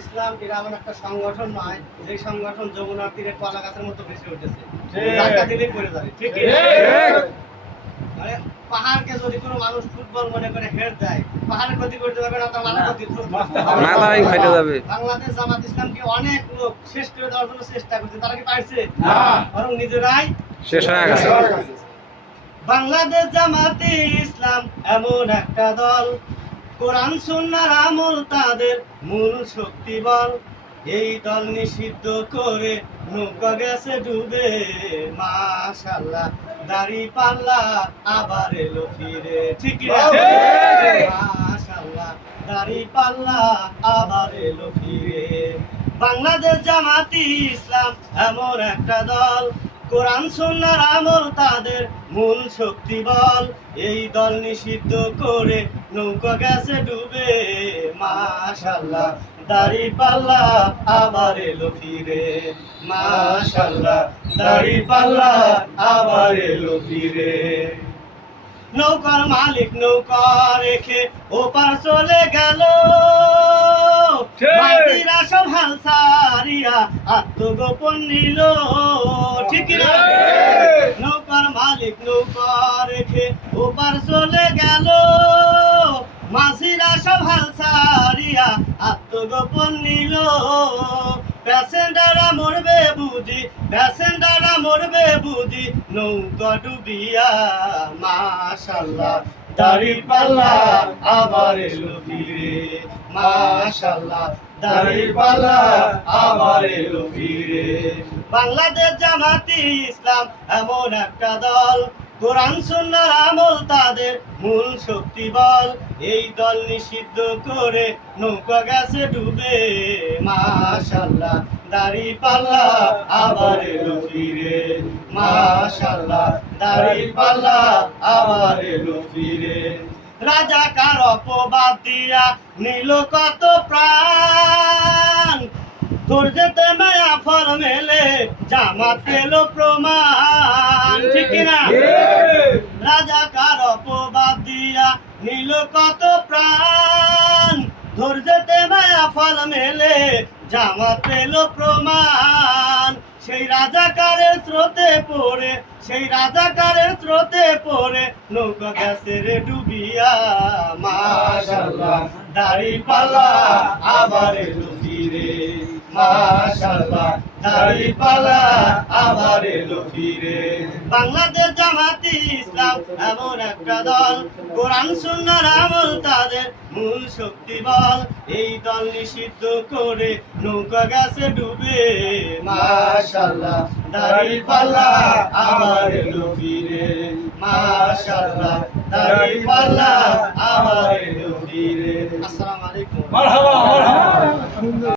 ইসলাম এমন একটা সংগঠন নয় যে সংগঠন যমুনার তীরে কলা গাছের মতো বেশি উঠেছে। ধাক্কা দিলেই পড়ে যাবে ঠিক মানে পাহাড়কে যদি কোনো মানুষ ফুটবল মনে করে হেড দেয় পাহাড়ের ক্ষতি করতে পারবে না তার মাথা ক্ষতি করতে পারবে না। মাথায় ফেটে যাবে। বাংলাদেশ জামাত ইসলামকে অনেক লোক শেষ করে দেওয়ার জন্য চেষ্টা করছে তারা কি পারছে? না। বরং নিজেরাই শেষ হয়ে গেছে। বাংলাদেশ জামাতে ইসলাম এমন একটা দল কোরআন সুন্নার আমল তাদের মূল শক্তি বল। এই দল নিষিদ্ধ করে নৌকা গেছে ডুবে। মাশাল্লাহ দাড়ি পাল্লা আবার এলো ফিরে। ঠিক না? মাশাল্লাহ দাড়ি পাল্লা আবার এলো ফিরে। বাংলাদেশ জামাতি ইসলাম এমন একটা দল কোরআন সুন্নার আমল তাদের মূল শক্তি বল। এই দল নিষিদ্ধ করে নৌকা গেছে ডুবে মাশাল্লাহ দাড়ি পাল্লা আবার এলো ফিরে। মাশাল্লাহ দাড়ি পাল্লা আবার এলো ফিরে। নৌকার মালিক নৌকা রেখে ওপার চলে গেল। মাঝিরা সব হাল সারিয়া আত্মগোপন নিল। ওপার চলে গেল। মাঝিরা সব হাল সারিয়া আত্মগোপন নিল। প্যাসেঞ্জাররা মরবে বুঝি, প্যাসেঞ্জাররা মরবে বুঝি। নৌকা ডুবিয়া, মাশাল্লাহ, দাড়ি পাল্লা আবার এলো ফিরে। মাশাল্লাহ, দাড়ি পাল্লা আবার এলো ফিরে। বাংলাদেশ জামাতি ইসলাম এমন একটা দল। কোরআন, সুন্নার আমল তাদের মূল শক্তি বল। এই দল নিষিদ্ধ করে নৌকা গেছে ডুবে, মাশাল্লাহ, দাড়ি পাল্লা আবার এলো ফিরে। মাশাল্লাহ, দাড়ি পাল্লা আবার এলো ফিরে। রাজাকার অপবাদ দিয়া নিল কত প্রাণ? তোর যেতে মায়া ফল মেলে জামা পেল প্রমাণ ঠিক না ঠিক। রাজাকার অপবাদ দিয়া নিল প্রাণ ধৈর্যতে মায়া ফল মেলে জামা পেল প্রমাণ। সেই রাজাকারের স্রোতে পড়ে, সেই রাজাকারের স্রোতে পড়ে, নৌকা গ্যাসের ডুবিয়া। মাশাল্লাহ দাড়ি পাল্লা আবার এলো। ফিরে। বাংলাদেশ জামাতি ইসলাম এমন একটা দল। কোরআন, সুন্নার আমল তাদের মূল শক্তি বল। এই দল নিষিদ্ধ করে নৌকা গেছে ডুবে। মাশাল্লাহ দাড়ি পাল্লা আবার এলো ফিরে। মাশাল্লাহ দাড়ি আবার